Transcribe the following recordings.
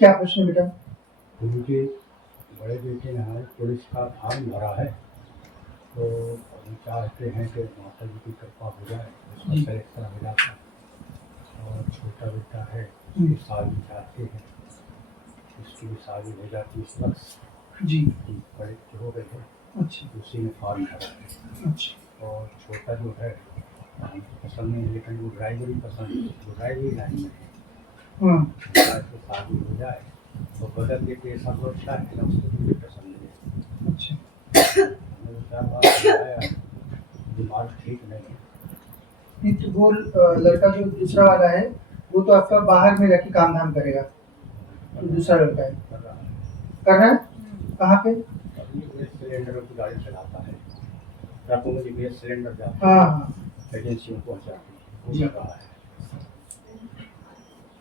क्या प्रश्न है बेटा? उनके बड़े बेटे ने हमारे पुलिस का फॉर्म भरा है, तो हम चाहते हैं कि माता जी की कृपा हो जाए, उसका सिलेक्शन हो जाता है। और छोटा बेटा है, उसकी शादी चाहते हैं, उसकी भी शादी हो जाती है इस वक्त जी। बड़े हो गए हैं। अच्छा उसी में फॉर्म भरा है। अच्छा। और छोटा जो है हमको पसंद नहीं है, लेकिन वो ड्राइवरी पसंद है, वो ड्राइवरी लाइन में है। हाँ तो शादी हो जाए तो बदल देते ऐसा सोचता है कि उसको मुझे पसंद है। अच्छा। मैंने 4 बार बताया, दिमाग ठीक नहीं है। नहीं तो वो लड़का जो दूसरा वाला है वो तो आपका बाहर में रह के काम धाम करेगा, तो दूसरा लड़का है कर रहा है। कहाँ पे? अभी गैस सिलेंडर की गाड़ी चलाता है, ट्रकों में गैस सिलेंडर जाते हाँ हैं, हाँ एजेंसी में पहुँचाती है, वो जी। कर रहा है।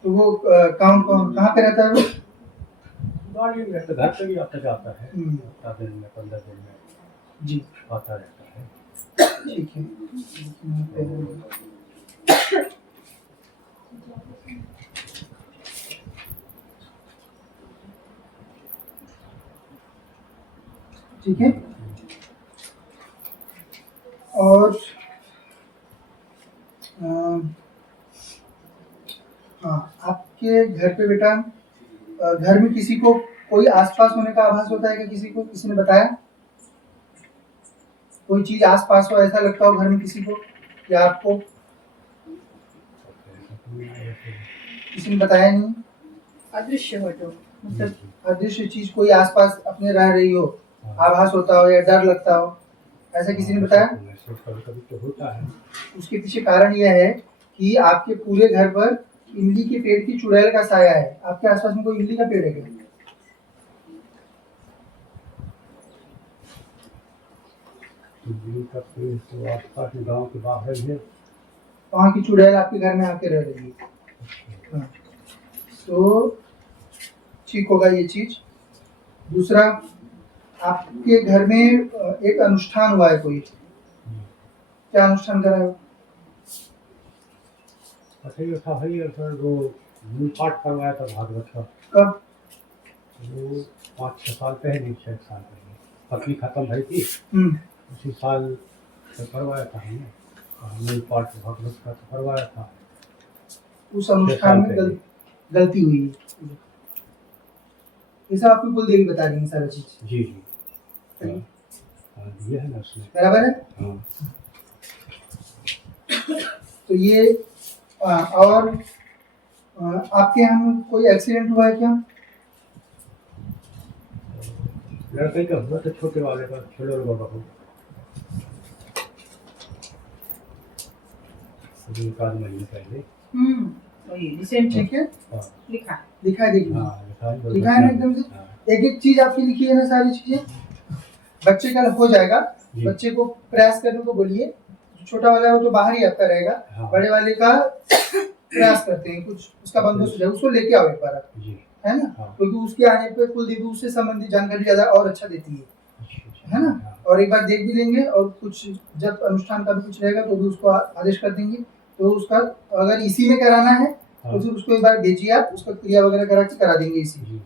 तो वो कहाँ पे रहता है वो? गाड़ी में रहता, घर पे भी आता जाता है, हम्म। 10 दिन में 15 दिन में जी आता रहता है। ठीक है। ठीक है। और हाँ आपके घर पे बेटा घर में किसी को कोई आसपास होने का आभास होता है कि किसी को किसी ने बताया? कोई चीज आसपास हो, ऐसा लगता हो घर में किसी को या आपको? किसी ने बताया नहीं? अदृश्य हो जो मतलब अदृश्य चीज कोई आसपास अपने रह रही हो, आभास होता हो या डर लगता हो, ऐसा किसी ने बताया? कभी तो होता है। उसके पीछे कारण यह है कि आपके पूरे घर पर इमली के पेड़ की चुड़ैल का साया है। आपके आसपास में कोई इमली का पेड़ है क्या? इमली का पेड़ तो आसपास गांव के बाहर है। वहाँ की चुड़ैल आपके घर में आके रह रही है। हाँ। तो ठीक होगा ये चीज। दूसरा, आपके घर में एक अनुष्ठान हुआ है कोई, क्या अनुष्ठान करा है? वो मूल पाठ करवाया था भागवत का। कब? वो 5-6 साल पहले, 6 साल पहले पत्नी खत्म भई थी, उसी साल तो करवाया था हमने। मूल पाठ भागवत का तो करवाया था। उस अनुष्ठान में गलती हुई है, ऐसा आपको कुल देवी बता देंगे सारा चीज। जी जी दिया है ना उसने, बराबर है। हाँ। तो ये और आपके यहाँ कोई एक्सीडेंट हुआ है क्या? लड़के का हुआ तो छोटे वाले का, छोटे बाबा को अभी 1 आध महीने पहले। वही रिसेंट ठीक है। लिखा है देखिए। लिखा है ना एकदम से। एक एक चीज आपकी लिखी है ना, सारी चीजें। बच्चे का हो जाएगा, बच्चे को प्रयास करने को बोलिए। छोटा वाला है वो तो बाहर ही आपका रहेगा। हाँ। बड़े वाले का प्रयास करते हैं, कुछ उसका बंदोबस्त हो जाए, उसको लेके आओ एक बार आप, है ना। हाँ। क्योंकि उसके आने पे कुल देवी उससे संबंधित जानकारी ज्यादा और अच्छा देती है ना। हाँ। और एक बार देख भी लेंगे, और कुछ जब अनुष्ठान का भी कुछ रहेगा तो भी उसको आदेश कर देंगे। तो उसका अगर इसी में कराना है तो फिर उसको एक बार भेजिए आप, उसका क्रिया वगैरह करा देंगे इसी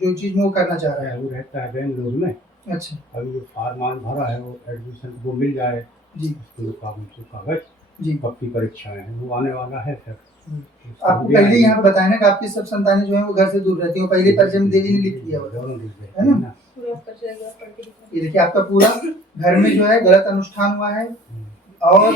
जो चीज में वो करना चाह रहा है। वो रहता है बेंगलुरु में। अच्छा। अभी जो फॉर्म भरा है वो एडमिशन वो मिल जाए जी, कागज जी, पक्की परीक्षाएं हैं, वो आने वाला है। फिर आपको पहले यहाँ पे बताया ना कि आपकी सब संतानें जो है वो घर से दूर रहती है, पहले परिचय में देवी ने लिख दिया है ना। ये देखिए आपका पूरा घर में जो है गलत अनुष्ठान हुआ है, और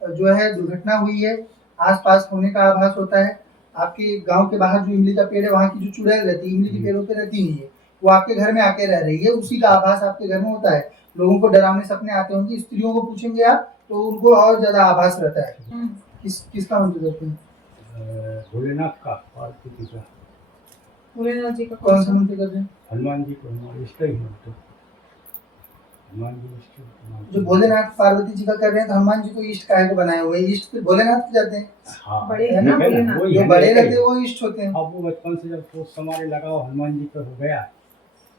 जो है दुर्घटना हुई है, आसपास होने का आभास होता है। आपके गांव के बाहर जो इमली का पेड़ है, वहाँ की जो चुड़ैल रहती है, इमली के पेड़ों पे रहती नहीं है, वो आपके घर में आके रह रही है, उसी का आभास आपके घर में होता है। लोगों को डरावने सपने आते होंगे, स्त्रियों को पूछेंगे आप तो उनको और ज्यादा आभास रहता है। किसका मंत्र करते हैं? भोलेनाथ का, पार्वती का। भोलेनाथ जी का कौन सा मंत्र करते हैं? हनुमान जी को, इष्ट ही है तो हनुमान जी। जो भोलेनाथ पार्वती जी का कर रहे हैं तो हनुमान जी को इष्ट काहे को बनाए हुए? इष्ट तो भोलेनाथ को जाते हैं। हाँ, बड़े है ना, जो बड़े रहते हैं वो इष्ट होते हैं। अब वो बचपन से जब सोच समारे लगाओ हनुमान जी पे हो गया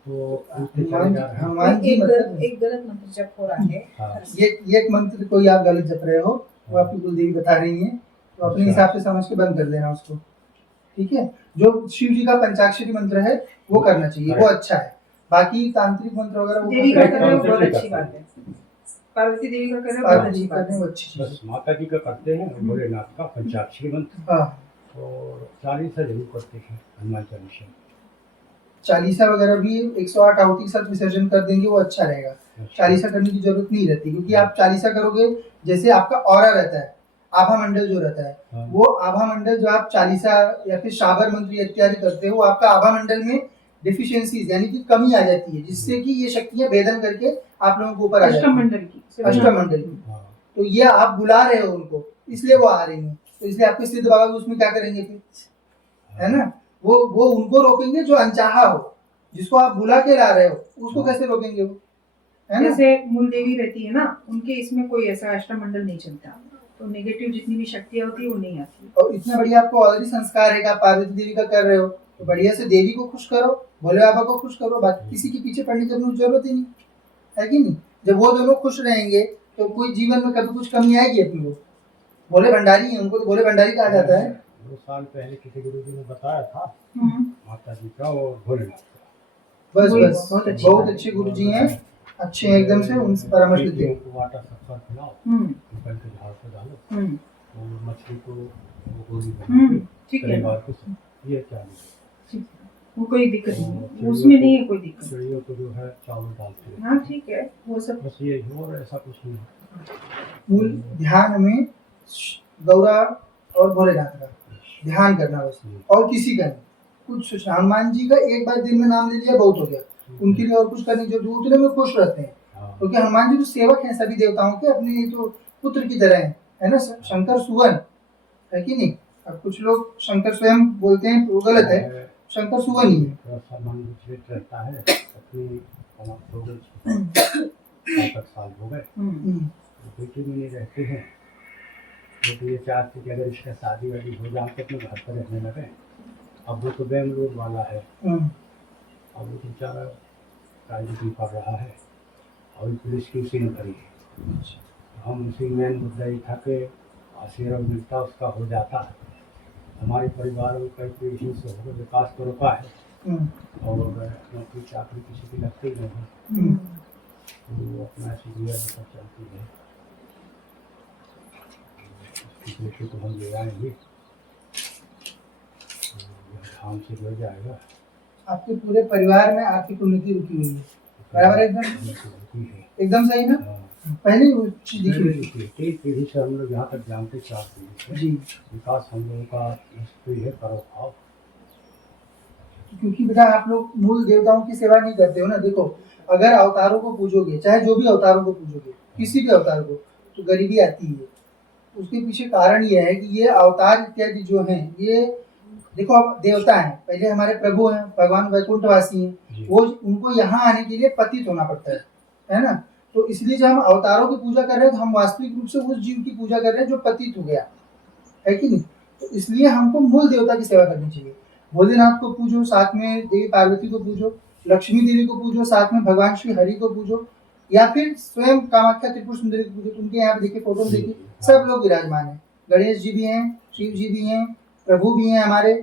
तो हनुमान जी मतलब एक गलत मंत्र जप हो रहा है। हाँ। ये एक मंत्र कोई आप गलत जप रहे हो, वो आपकी कुल देवी बता रही है, तो अपने हिसाब से समझ के बंद कर देना उसको, ठीक है। जो शिव जी का पंचाक्षरी मंत्र है वो करना चाहिए, वो अच्छा है। बाकी तांत्रिक मंत्र वगैरह वो देवी का करना कर रहे हो करते बहुत हैं। अच्छी बात है, पार्वती देवी का कर रहे हो बहुत पार्वती अच्छी जी बात करने है। वो अच्छी चीज बस माता जी का करते हैं और भोलेनाथ का पंचाक्षरी मंत्र है। हाँ, और 40 जरूर करते हैं हनुमान चालीसा। चालीसा वगैरह भी 108 आहुति के साथ विसर्जन कर देंगे, वो अच्छा रहेगा। चालीसा करने की जरूरत नहीं रहती, क्योंकि आप चालीसा करोगे, जैसे आपका ऑरा रहता है, आभा मंडल जो रहता है, हाँ। वो आभा मंडल जो आप चालीसा या फिर शाबर मंत्र इत्यादि करते हो, आपका आभा मंडल में डिफिशियंसीज यानी कि कमी आ जाती है, जिससे कि ये शक्तियां भेदन करके आप लोगों के ऊपर आ जाती अष्टम है, मंडल की, अष्टमंडल की। हाँ। तो ये आप बुला रहे हो उनको, इसलिए वो आ रही है। तो इसलिए आपके सिद्ध बाबा भी उसमें क्या करेंगे फिर, है ना, वो उनको रोकेंगे जो अनचाहा हो, जिसको आप बुला के ला रहे हो उसको कैसे रोकेंगे वो, है ना। जैसे मूल देवी रहती है ना, उनके इसमें कोई ऐसा अष्टमंडल नहीं चलता, तो नेगेटिव जितनी भी शक्तियां होती है वो नहीं आती। और इतना बढ़िया आपको ऑलरेडी संस्कार है कि आप पार्वती देवी का कर रहे हो, तो बढ़िया से देवी को खुश करो, भोले बाबा को खुश करो, बाकी किसी के पीछे पड़ने की जरूरत ही नहीं है, कि नहीं। जब वो दोनों खुश रहेंगे तो कोई जीवन में कभी कुछ कमी आएगी अपनी को। भोले भंडारी है, उनको तो भोले भंडारी कहा जाता है। 2 साल पहले किसी गुरु जी ने बताया था हम्म, माता जी का और भोलेनाथ का। बस वही बस बहुत अच्छी गुरु जी हैं, अच्छे हैं एकदम से, उनसे परामर्श लेते बेटियों हैं। को आटा शक्कर खिलाओ, हम्म, निकल के झाड़ से डालो हम्म, और मछली को वो गोली बना के ठीक है, परिवार को ये चाहिए। ठीक है, वो कोई दिक्कत नहीं है, चिड़ियों उसमें को- नहीं है कोई दिक्कत। चिड़ियों को जो है चावल डालते हैं, हाँ ठीक है, वो सब बस ये ही, और ऐसा कुछ नहीं है। मूल ध्यान में गौरा और भोलेनाथ का ध्यान करना बस, और किसी का नहीं। कुछ सोचना, हनुमान जी का एक बार दिन में नाम ले लिया बहुत हो गया, उनके लिए और कुछ करने की जरूरत, उतने में खुश रहते हैं। हाँ। क्योंकि हनुमान जी तो सेवक हैं सभी देवताओं के, अपने तो पुत्र की तरह हैं, है ना। शंकर सुवन है कि नहीं। अब कुछ लोग शंकर स्वयं बोलते हैं, वो गलत है, शंकर सुवन ही है। थोड़ा सा मन विचलित रहता है, अपनी 7 साल हो गए, बेटी में नहीं रहते हैं, तो ये चाहते कि अगर इसका शादी वादी हो जाए तो अपने घर पर रहने लगे। अब वो तो बेंगलुरु वाला है, अब वो बेचारा राजनीति कर रहा है और पुलिस की उसी ने करी है। हम उसी मेन मुद्दा ही था कि आशीर्वाद मिलता उसका हो जाता। हमारे परिवार में कई पीढ़ी से हो विकास तो रुका है और नौकरी चाकरी किसी की लगती नहीं है, तो वो अपना सीरिया पर चलती है। बेटे को हम ले आएंगे, धाम से हो जाएगा। आपके पूरे परिवार में आर्थिक उन्नति रुकी हुई है, बराबर एकदम एकदम सही ना। पहले वो चीज दिखी हुई थी। 3 पीढ़ी से हम लोग यहाँ तक जानते, 4 पीढ़ी से जी, विकास हम लोगों का निश्चित है, करो भाव। क्योंकि बेटा आप लोग मूल देवताओं की सेवा नहीं करते हो ना। देखो, अगर अवतारों को पूजोगे, चाहे जो भी अवतारों को पूजोगे, किसी भी अवतार को, तो गरीबी आती है। उसके पीछे कारण ये है कि ये अवतार इत्यादि जो हैं, ये देखो अब देवता हैं, पहले हमारे प्रभु हैं, भगवान वैकुंठवासी हैं, वो उनको यहाँ आने के लिए पतित होना पड़ता है ना। तो इसलिए जब हम अवतारों की पूजा कर रहे हैं, तो हम वास्तविक रूप से उस जीव की पूजा कर रहे हैं जो पतित हो गया है कि नहीं। तो इसलिए हमको मूल देवता की सेवा करनी चाहिए। भोलेनाथ को पूजो, साथ में देवी पार्वती को पूजो, लक्ष्मी देवी को पूजो, साथ में भगवान श्री हरि को पूजो, या फिर स्वयं कामाख्या त्रिपुर सुंदरी को पूजो। उनके यहाँ पे देखिए, फोटो में देखिए, सब लोग विराजमान है। गणेश जी भी हैं, शिव जी भी हैं, प्रभु भी हैं, हमारे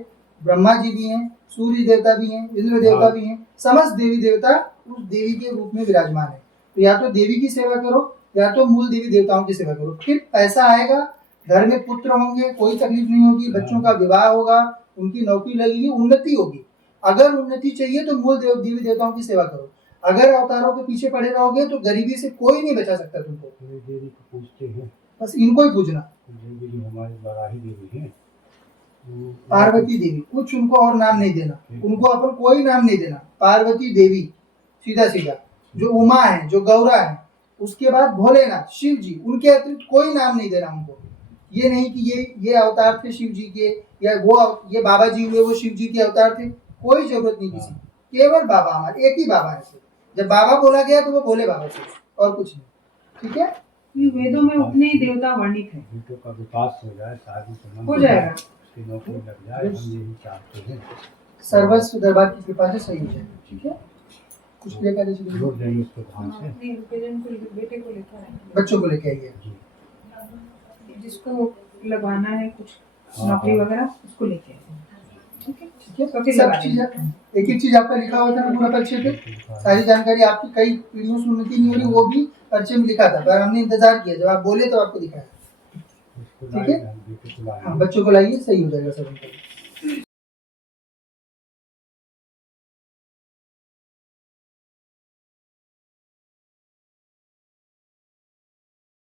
ब्रह्मा जी भी हैं, सूर्य देवता भी हैं, इंद्र देवता भी हैं, समस्त देवी देवता उस देवी के रूप में विराजमान है। तो या तो देवी की सेवा करो, या तो मूल देवी देवताओं की सेवा करो, फिर पैसा आएगा, घर में पुत्र होंगे, कोई तकलीफ नहीं होगी, बच्चों का विवाह होगा, उनकी नौकरी लगेगी, उन्नति होगी। अगर उन्नति चाहिए तो मूल देवी देवताओं की सेवा करो। अगर अवतारों के पीछे पड़े रहोगे तो गरीबी से कोई नहीं बचा सकता तुमको। देवी को पूजते हैं, बस इनको ही पूजना। देवी जो हमारी बराही देवी है, पार्वती देवी, कुछ उनको और नाम नहीं देना, उनको अपन कोई नाम नहीं देना। पार्वती देवी सीधा सीधा, जो उमा है, जो गौरा है, उसके बाद भोलेनाथ शिव जी, उनके अतिरिक्त कोई नाम नहीं देना उनको। ये नहीं कि ये अवतार थे शिव जी के, या वो ये बाबा जी हुए वो शिव जी के अवतार थे, कोई जरूरत नहीं किसी। केवल बाबा, हमारे एक ही बाबा है। जब बाबा बोला गया तो वो भोले बाबा से, और कुछ नहीं। ठीक है, वेदों में उतने ही देवता वर्णित है। बेटों का विकास हो जाए, शादी संबंध हो जाएगा, उसकी नौकरी लग जाए, हम यही चाहते हैं। सर्वस्व दरबार की कृपा से सही हो जाए। ठीक है, कुछ लेकर दीजिए, जोड़ देंगे उसको ध्यान से। नहीं, बेटे को लेकर आएंगे, बच्चों को लेके आइए। जिसको लगवाना है कुछ नौकरी वगैरह, उसको लेके आएंगे। ठीक है ठीक है तो फिर सब लगा चीज देंगे। एक एक चीज आपका लिखा हुआ था ना पूरा पर्चे पे, सारी जानकारी आपकी कई पीढ़ियों से उन्नति नहीं हो रही वो भी पर्चे में लिखा था, पर हमने इंतजार किया जब आप बोले तो आपको दिखाया। इसको ठीक है? लाएंगे, हम बेटे को लाएंगे। हाँ बच्चों को लाइए, सही हो जाएगा सब उनका।